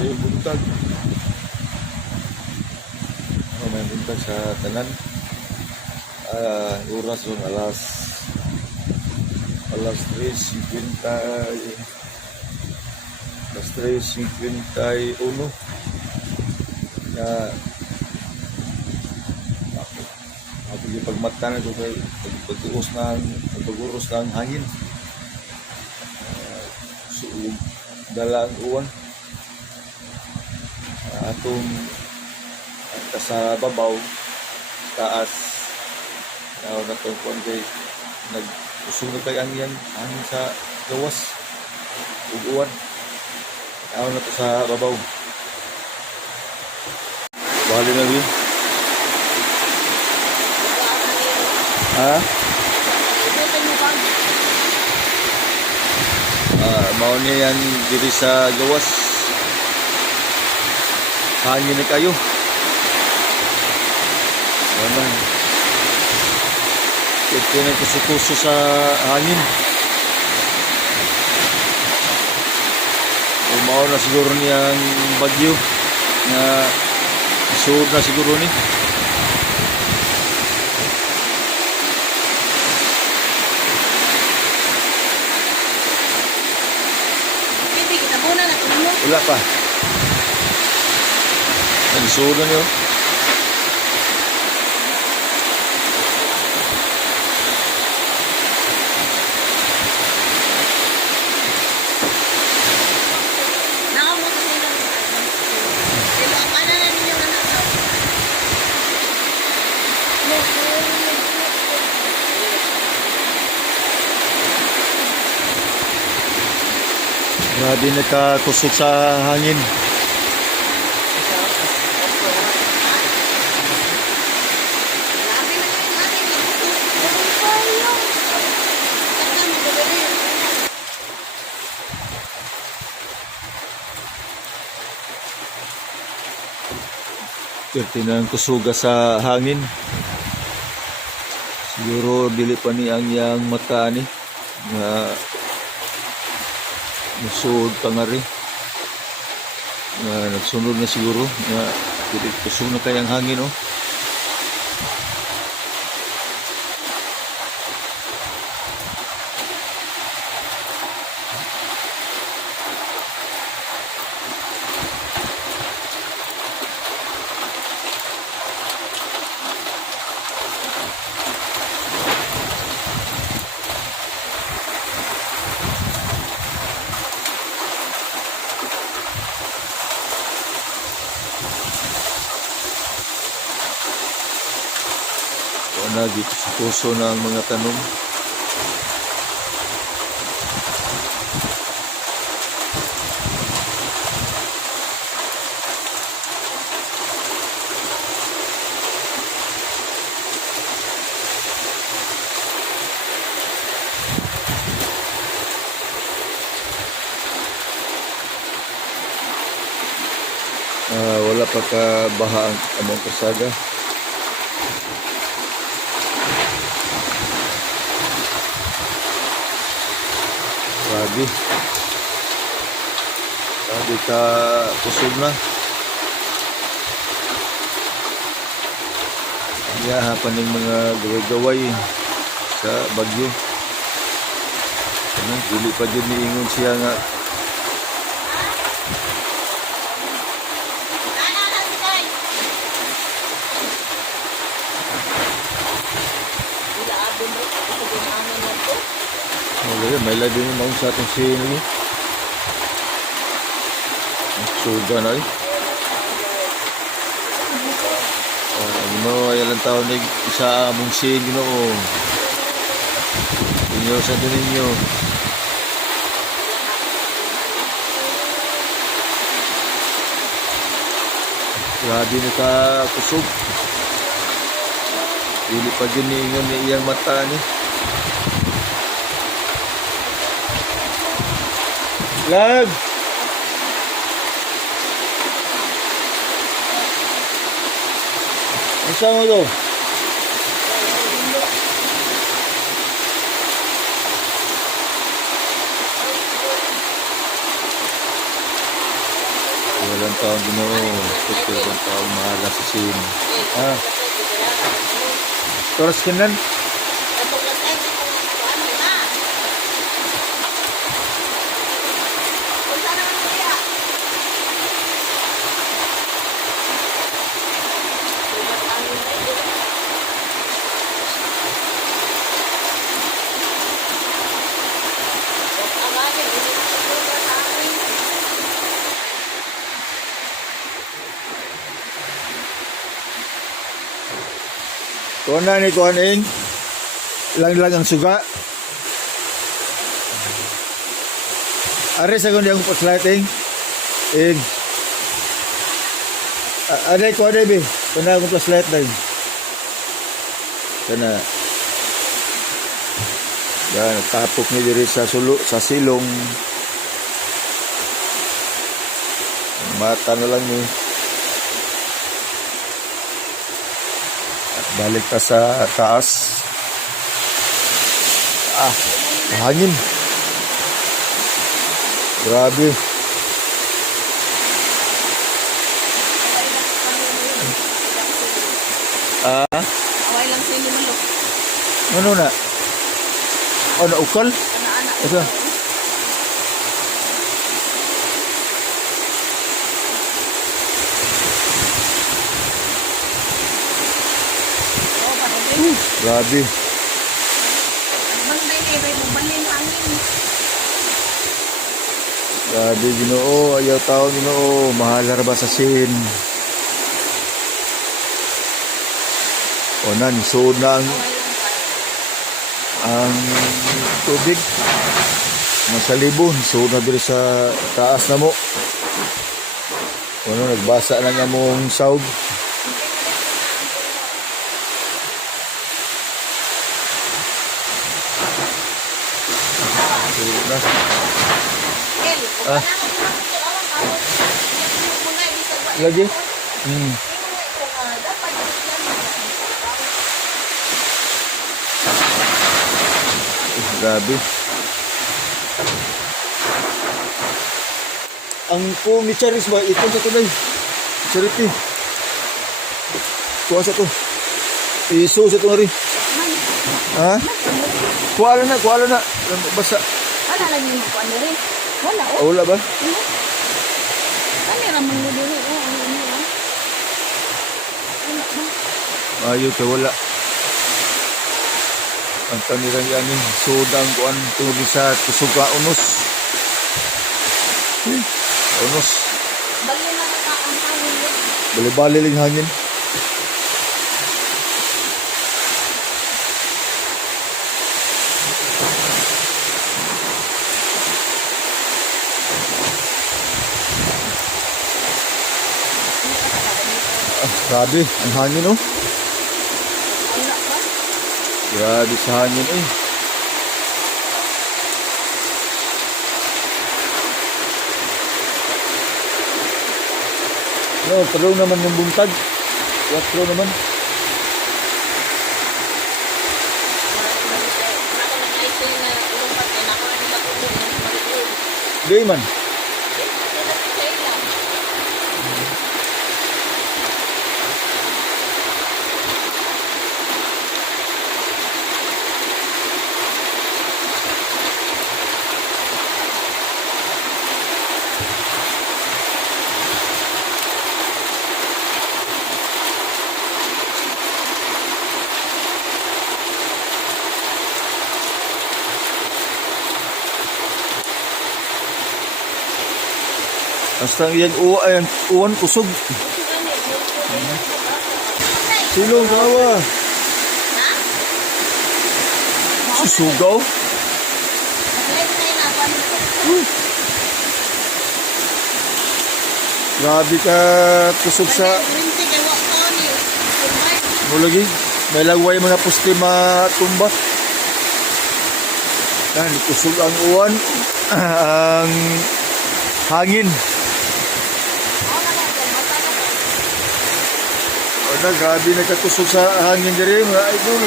May buntag. May buntag sa tanan. Oras yun, alas 3:51 na ako yung pagmata na ito kay pag-uros ng hangin. Suog dala ang uwan atong sa babaw taas na itong konti nagsusunod kay ang yan hangin sa gawas ug uwan na ito sa babaw bali na yun mao niya yan diri sa gawas hangin na kayo naman ito na kuso-kuso sa hangin mao na siguro niyang bagyo na isuod na siguro ni wala pa. Nagsuod na niyo. Grabe nakatusok sa hangin. Perti ng kusuga sa hangin. Siguro dili pa ni ang yang mata ni na nasuod pa nga rin nagsunod na siguro na kusog na kayang hangin nagituso na ang mga tanong wala pa ka baha ang among kasaga. Grabe ka kusog na. Yahapan ng mga gaway-gaway sa bagyo. Dili pa dyan niingon siya nga. May labi mo maong sa atong sino suga na ayalang taon na isa among sin inyo sa doon ninyo grabe na ka kusog hindi pa giningon ni iyang mata ni lag isa mo to Walang taong Ginoo, tukoy walang taong mahala sa sin. Ah, toras kinan. Kuha na ni kuhaning. Lang ang suga. Are sa kundi ang paslighting. Aday ko aday be. Kuna akong paslight lang. Kana. Yan, tapok ni diri sa silong. Mata na lang ni. Balik ka sa taas. Hangin. Grabe. Away lang sila manok. Ano na? Ano, ukal? Anak-anak. Ito. Grabe. Grabe, Ginoo. Ayaw tao, Ginoo. Mahalar ba sa sin? O nan, suod na ang tubig. Masalibon. Suod na dito sa taas na mo. Ano, nagbasa na nga mong saug. Lagi? Grabe. Ang pumi charis ba? Ito sa tunay. Charity. Kuha sa to. Iso sa to rin. Ha? Kuala na. Basa. Wala lang yung kuha na rin. Wala, Wala ba? Kami naman mo din. Ayaw ka, wala. Ang tanirang yan eh. Sudang kuan tungkol sa tusuga unos. Unos. Bali na ang hangin. Bali-bali lang hangin. Grabe, ang hangin oh. Grabe sa hangin eh. No, pero naman yung buntag. 4 naman. Di man. Basta yan uwan kusog. Silong kawa. Susugaw. Grabe ka kusog sa mulagi. May lagway mga puste matumba. Dan kusog ang uwan. Ang hangin. Wala, grabe nagkakusog sa hangin diri mga idol.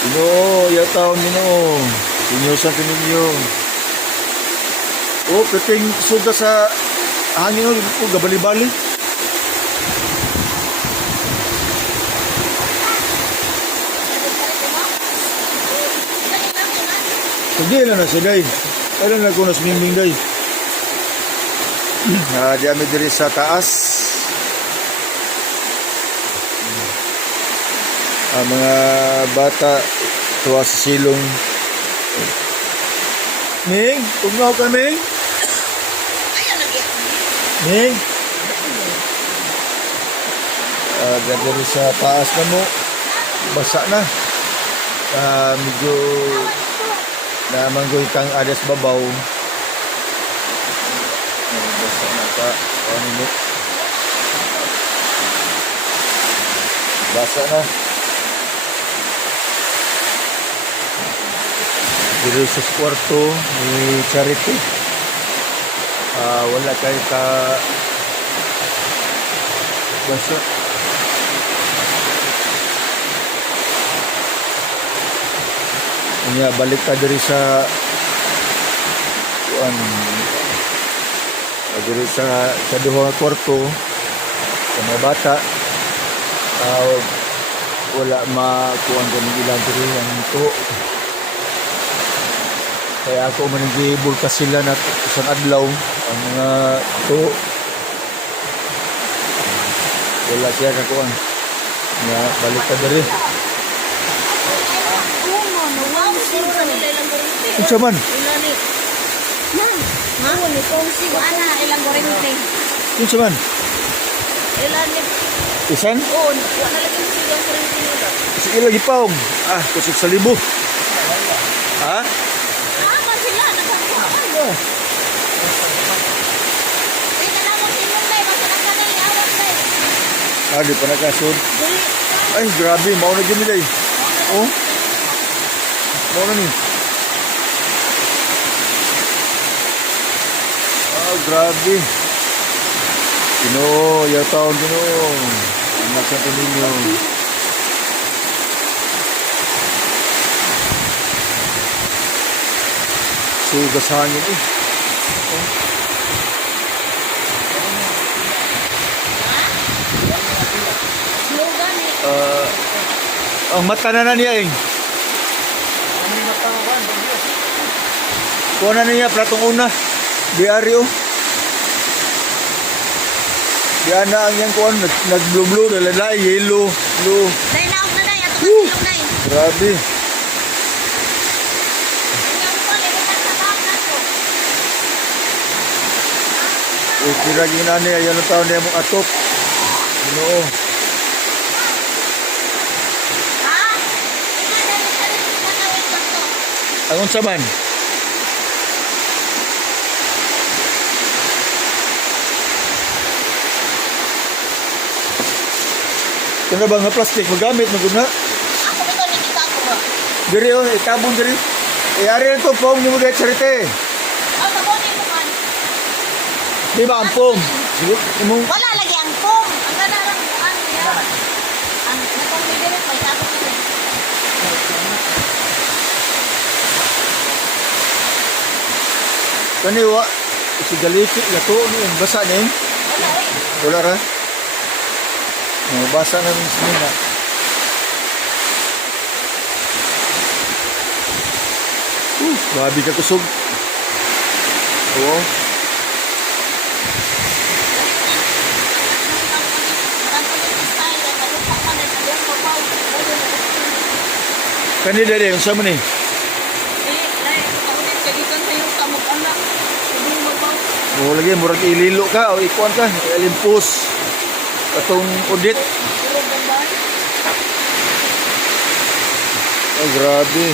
Ginoo, yataon Ginoo. Inyosan ko ninyo. Oh, piting kusog sa hangin o gabali-bali. Hindi na na siya, day. Kailan na ko na swimming, day. Di kami diri sa taas. Ang mga bata tuwa sa silong. Ming, tugnaw ka, Ming. Ayan lagi. Ming. Diri sa taas na mo. Basa na. Medyo namanggoy kang adas babaw. Basa na ka. Ano mo? Basa na. Dito sa kwarto ni Charity. Wala kayo ka basa. Kanya balik ka diri sa diri sa duha nga kwarto sa mga bata. Wala makuan ko ng ilan diri ang ito. Kaya ako manigibul ka sila na isang adlaw ang mga ito. Wala siya na kuan. Nga balik ka diri. Unsa man? Ilani. Man. Ha? Ni kongsi ko ana ilang gorente. Unsa man? Ilani. Isan? Oh, wala lagi silang gorente nila. Sige lagi paong. Kusog sa libo. Ha? Ama sila nagkakuan. Ay kanamo silong day basta nagkanay awan day. Di pa nakasud. Dili. Ay, grabe. Mao na dyan nila eh. Oh? Mao na ni. Grabe. Ginoo, yaw taon Ginoo. Imaksan ko ninyo. Sugas hangin eh. Slogan eh. Ang mata na niya eh. Kuha na niya, platong una. Diaryo. Diyan na ang yan kuha. Nag-blue-blue, nalalay, yellow, blue. Day naog na day ato silong day. Grabe. Ang kuan ay bukan sa bag nato. Kiragin na niya, yan ang taon niya mong atop. Ginoo. Ha? Ina dali dali matawid ko to. Angon sa man? Kung na ba nga plastic, magamit mo na. Ako bitaw ni kita ko ba? Diri oh, itabon diri. Ari lang to, pong ni mo dahil Charity. Oh, sabonin mo man. Di ba ang pong? Siguro, imong Wala lagi ang pong. Ang ganda lang ano yan. Ang natong may direct may tapos ko. kaniwa, si Galipit, gato, basa na yun. Wala eh. Wala ra. Basa na rin sinina. Grabe ka kusog. Oo. Kanila rin, yung sama ni. O lagi, murag ililo ka o ikuan ka, elimpos. Atong udit. Oh, grabe.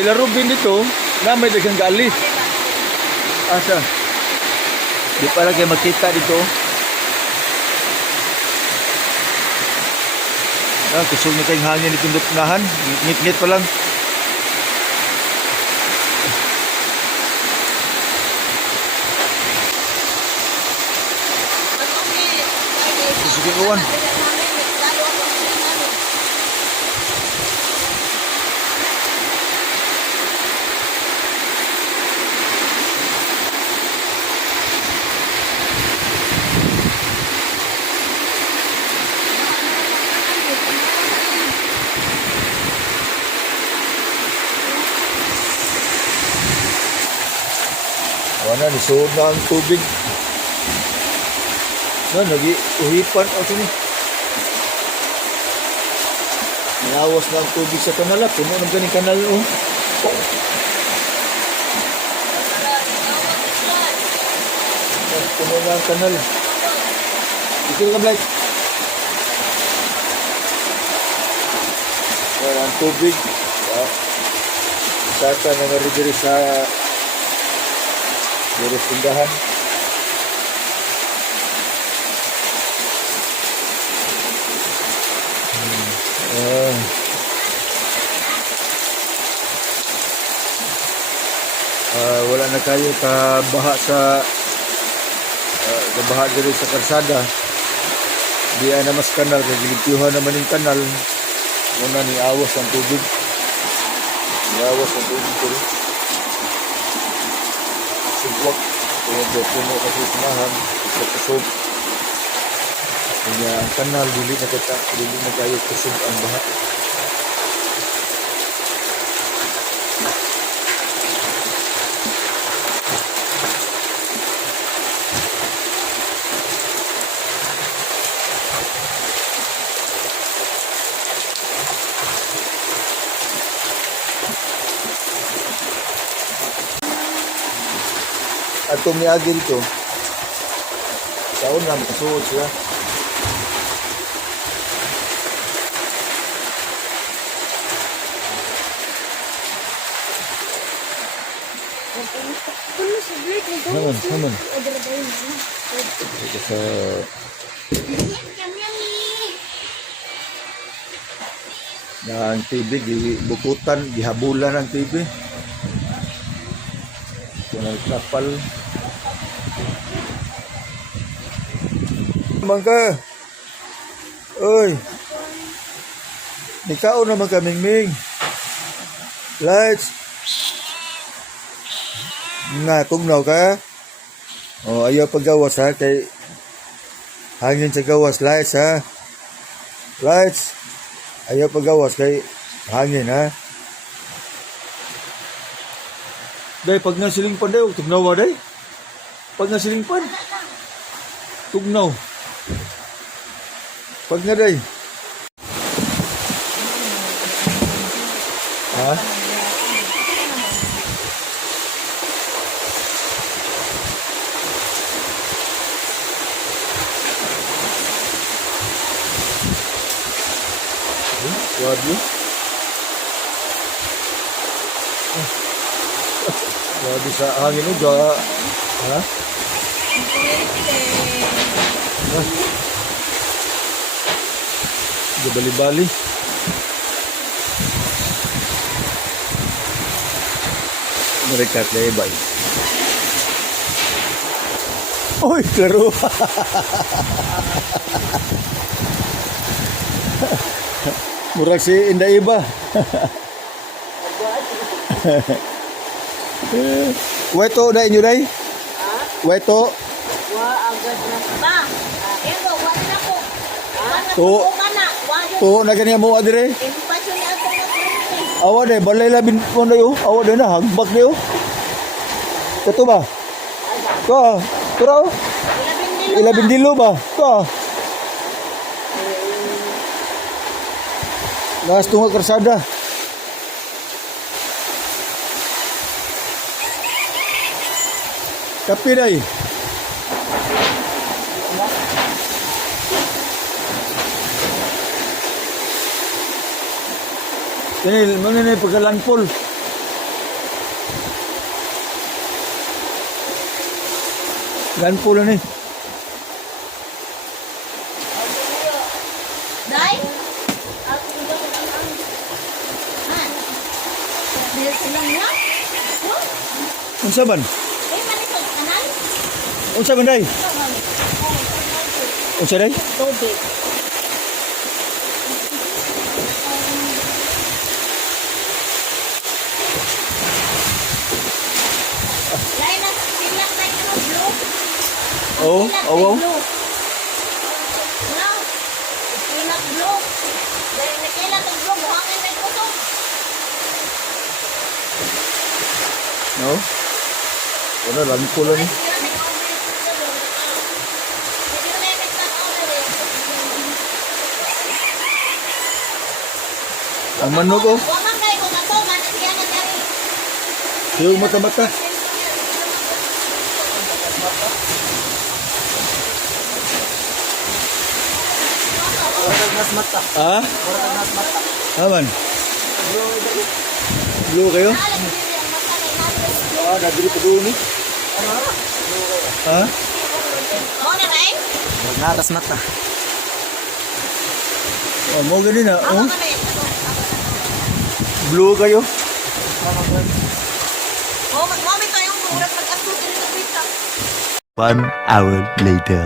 Ilaro din dito na may dagang gali. Asa? Di pala kayo makita dito. Kusog na tayong hangin itong dupunahan. Ngit-ngit pa lang. Sige kawan. Lalo ako sa namin. Wala, nisuod na ang tubig. Na, nag-uhipan ako ni. Nilawas na ang tubig sa kanal. Puno ng ganing kanal. Oh. Puno na ang kanal. Ikil ka, Blake. Wala ang tubig. Saka na diri sa tindahan. Wala na kayo kabaha sa kabaha diri sa karsada. Di na mas kanal kay gilityuhan naman yung kanal. Muna ni awas ang tubig. Awas ang tubig diri. Sigwak puno kasi sinahan sa kusog. Kaya ang kanal dili na kayo kusog ang baha. At tumiagil to. Taon na makasuot siya. Naman. Ito sa... Na ang TV, bukutan, gihabulan ang TV. Ito na kapal. Mangka. Oy. Ikaw naman kaming-ming. Lights. Nga, tugnaw ka. O, ayaw paggawas ha. Kay hangin sa gawas. Lights ha. Lights. Ayaw paggawas kay hangin ha. Day, pag nasilingpan day, tugnaw ba day? Pag nasilingpan. Tugnaw. Pag nga day. Ha? Waduh. Waduh sa hangin juga. Hah? Udah bali-bali. Mereka kayak baik. Oh, klaro. Murag si Indah Iba. Weto na inyo day? Ha? Weto. Wa agad na ba? Ego, wa na ko. To. To na kanya mo adire. Impasyon ni ato na. Awa de balay labin mo na yo. Awa de na hagbak de yo. Kato ba? Ka. Turo. Ilabing dilo ba? Ka. Nas tunga karsada. Tapi day. Ini mana ni pagkalanpol. Lanpol ni. Dai. Ako juga ang. Ha. Dili silang niya. Unsa man? Manito kanan. Unsa man day? Unsa day? Tubig. Lain na sila tayo ng blue. Oo, oo. No. Sila blue. Dahil nakailan ng blue, buhangin may puso. No? Wala, lang ko lang. Ang manok oh. Waman kayo kung ato, manasiyan na dari. Yung mata-mata. Ah? Aman? Blue kayo? Ah, nabili pa doon eh. Ha? Mo na rin? Naras mata. Oh, mau ganun na. Ako Oh, na rin. blue kayo? Mami tayong murag mag-aso dito sa pita. 1 hour later.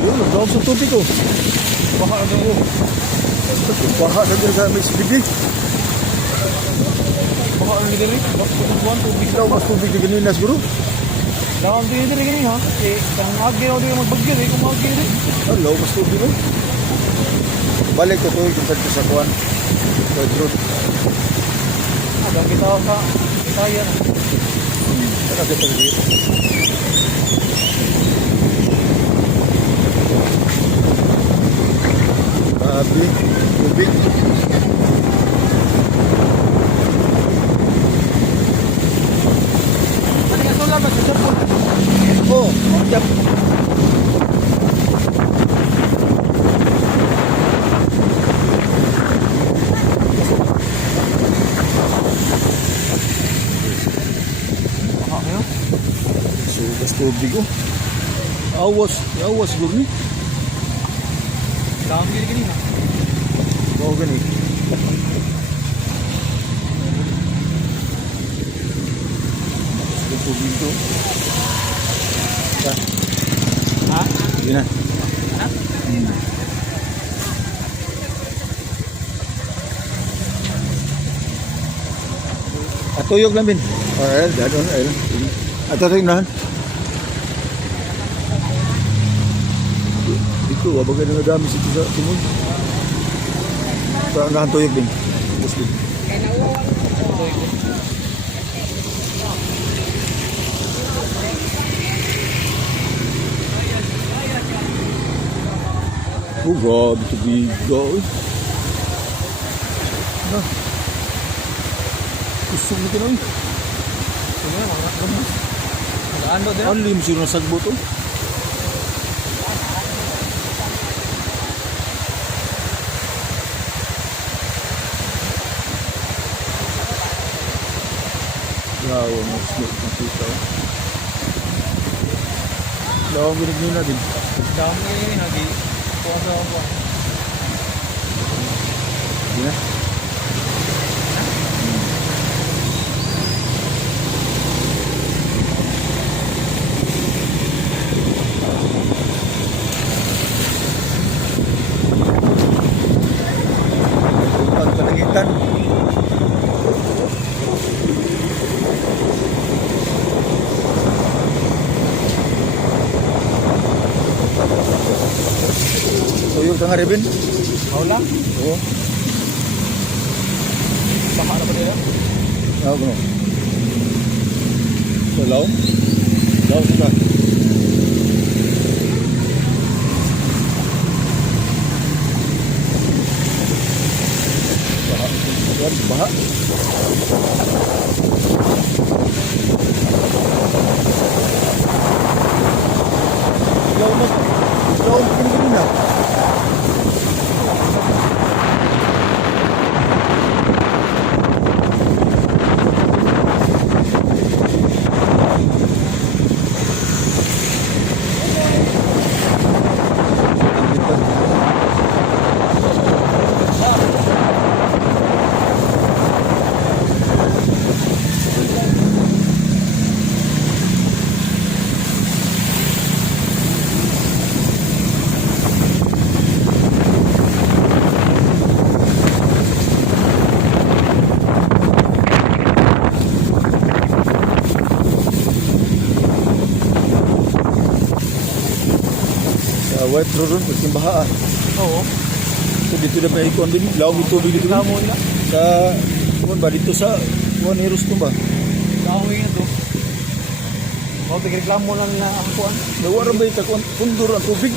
Yun, nagdawag sa tubig ko. Baha na ko. Baha na din sa may speedy. Baka ang gini rin, buwan tubig Ikaw mas tubig na ganun siguro. dalam din din gini ha. Eh, kung agyo din magbagyo eh, kung agyo din. Hello, mas tubig mo. Balik ko to yung sa kuwan. Sa drone. Ada kita sa kita yan. Ano kita dito? Grabe, tubig. Ano yung sulam sa Japon? Oh, yap. Baka kayo? Sugas tubig oh. Awas gurni. Dalam din gini ha. Mau gani. Sugas tubig to. Ha? Yun na. Atuyog lang bin. Ayun, dadon, ayun. Atuyog na. Dito, wabagay na nadami sa timon. Sa unahan tuyog din. Bus din. Oh, grabe tubig. Na. Kusog na kinoy. Ano yan, mga gambus. Nag-ano din ha? Ano lim sino sa sagbo to? Yawa mo smoke ng kita. Yawa mo rin din. Dalam din gini ha, di puasa apa. Hindi na. Ang kalangitan. Tuyog ka nga rin. Mau lang? Oo. Baka na ba nila? Ako no. So, law? Law sila. Baha. Yan, baha. Law mo. Law mo pinigin na. White Road ron, pagking baha. Oo. So dito na may ikon din, lawang yung tubig dito. Damo na. Sa, kuwan ba, dito sa, kuwan Heros to ba? Damo yun to. O, tigreklamo lang na ang kuhan. Nawara ba yung kuwan, pundur ang tubig?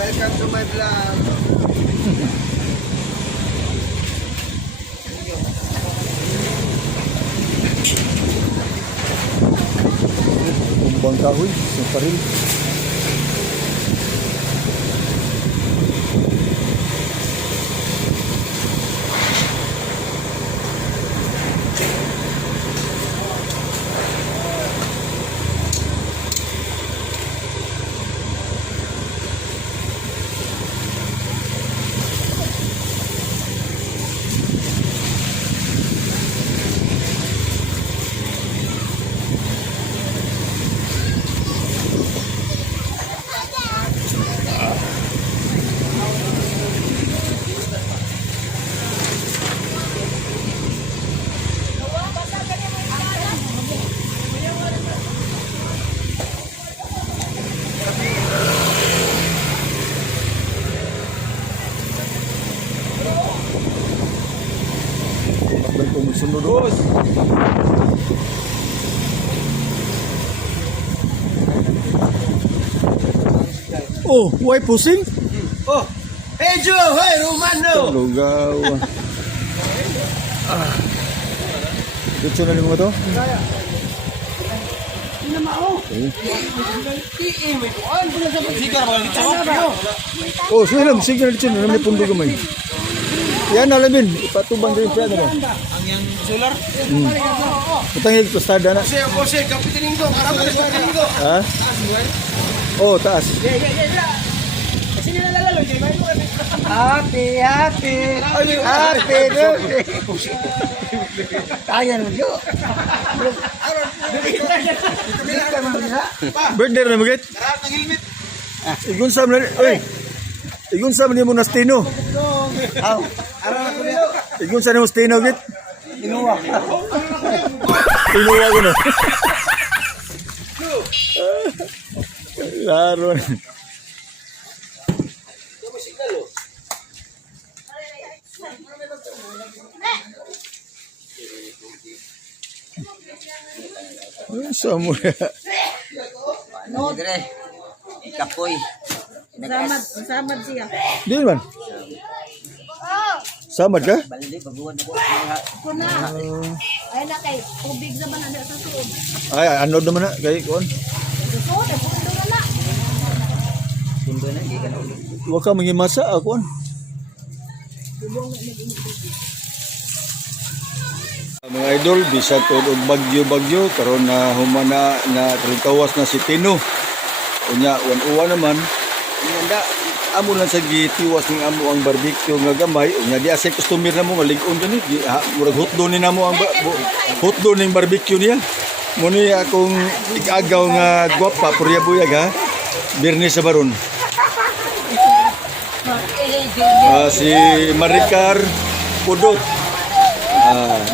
Welcome to my vlog. Kumbang kahoy, sa paril. Bakbal ko musunod doon. Oh, why pusing? Oh, hey Joe, hey Romano. Lugaw. Dito na mo to? Oh, sige lang, sige na dito na may pundo gamay. Yan alamin, ipatubang din siya na. Ang yang solar? Utangig tostada na. Jose, kapitin ko. Kapitin ko. Ha? Oh, taas. Happy, happy. Happy birthday. Kaya naman yun. Birthday na magit. Karap ng helmet. Igun sa man. Oy. Igun sa man mo na steno. Aw, araw na ko niya. Igun sa mo steno git. Inuwa. Tinuwa ko na. Laro. Samo ya. No, dire. Kapoy. Samad siya. Di man. Samad ka? Balde baguhan ako. Kuna. Ay na kay tubig naman ana sa suod. Ay, ano naman na kay kon. Suod ay pundo na na. Pundo na gikan ulit. Wa ka mangimasa akon. Mga idol, bisag tod og bagyo-bagyo karon na humana na tritawas na si Tino. Unya uwan naman. Inanda amo lang sa gitiwas ng amo ang barbecue nga gamay. Unya di asay customer na mo nga lig-on gani. Murag hotdog ni namo ang hotdog ning barbecue niya. Muni akong igagaw nga gwapa purya buyag ha. Birnis sa baron. Si Maricar Pudot.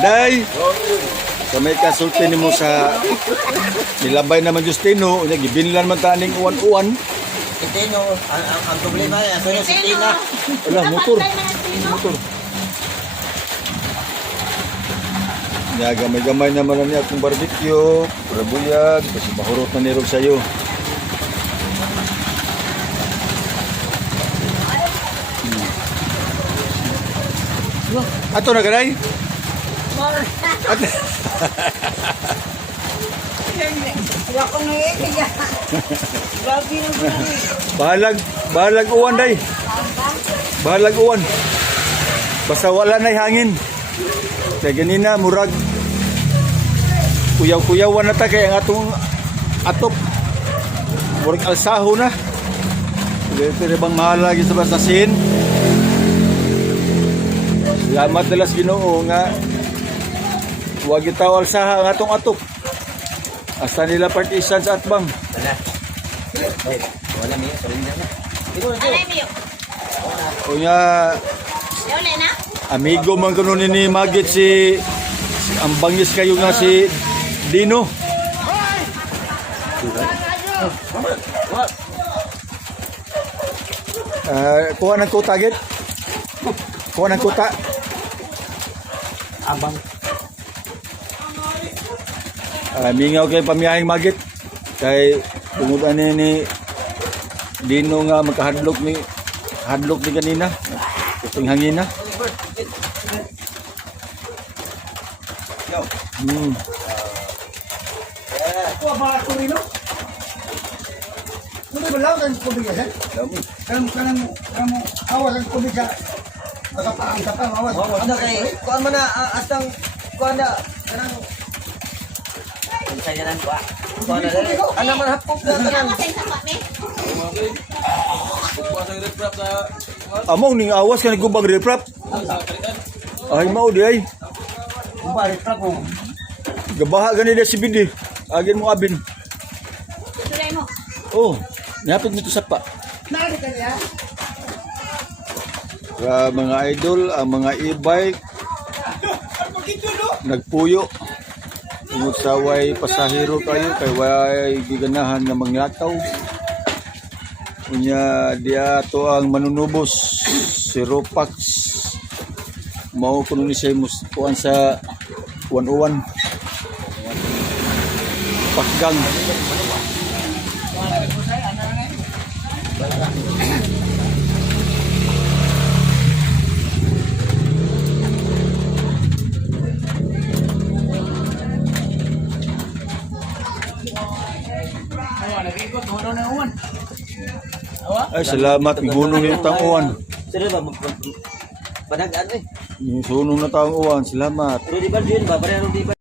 Day, sa may kasulti ni mo sa nilabay naman Justino, gibinlan man taning uwan-uwan. Tino, ang problema ay aso si Tina. Wala, motor. Motor. Ya, gamay-gamay naman na niya akong barbecue, rabuyag, kasi mahurot na nirog sa'yo. Ato na ganay? Wala ko nang iiyak. Grabe na Bahalag uwan day. Bahalag uwan. Basta wala na'y hangin. Kaya ganina murag kuyaw-kuyawan na ta kaya ang atong atop. Murag alsaho na. Pero bang mahal lagi sa basasin. Salamat dalas Ginoo nga huwag itaw alsaha ang atong atop. Hasta nila partisan sa atbang. Wala niya, sorry na. Alay niyo. Kunya Yole na. amigo man kuno ni Magit si ang bangis kayo nga si Dino. Kuha ng kuta git. Kuha ng kuta. Abang. Mingaw kay pamiyahing Magit. Kay tungod ni Dino nga magkahadlok ni kanina. Kuting hangin na. Ito ba ako rin, no? Ano ba lang ang kubig yan? Kanang awas ang kubig ka. Masapaan ka pa, awas. Ano kay, kuan mo na, astang, kuan na, kanang, ang kanya nang kuha. Kuan na, ano man hapok na, kanang, Ako sa sapat ni. Among ning awas ka nagubang reprap. Ay mao di ay. Kumbalik pa po. Gabaha gani si Bidi. Agin mo abin. Tulay mo. Oh, napit nito sa pa. Nari ka niya? Sa mga idol, ang mga e-bike nagpuyo. Tungod sa way pasahero kayo kay way giganahan nga manglakaw. Unya dia to ang manunubos si Ropax. Mao kuno ni siya kuan sa 101. Pakgang. Ay, salamat. Gunong yung tang uwan. sino ba, panagaan eh. Yung sunong na taong uwan. Salamat. Pero di ba, yun ba, parang di ba,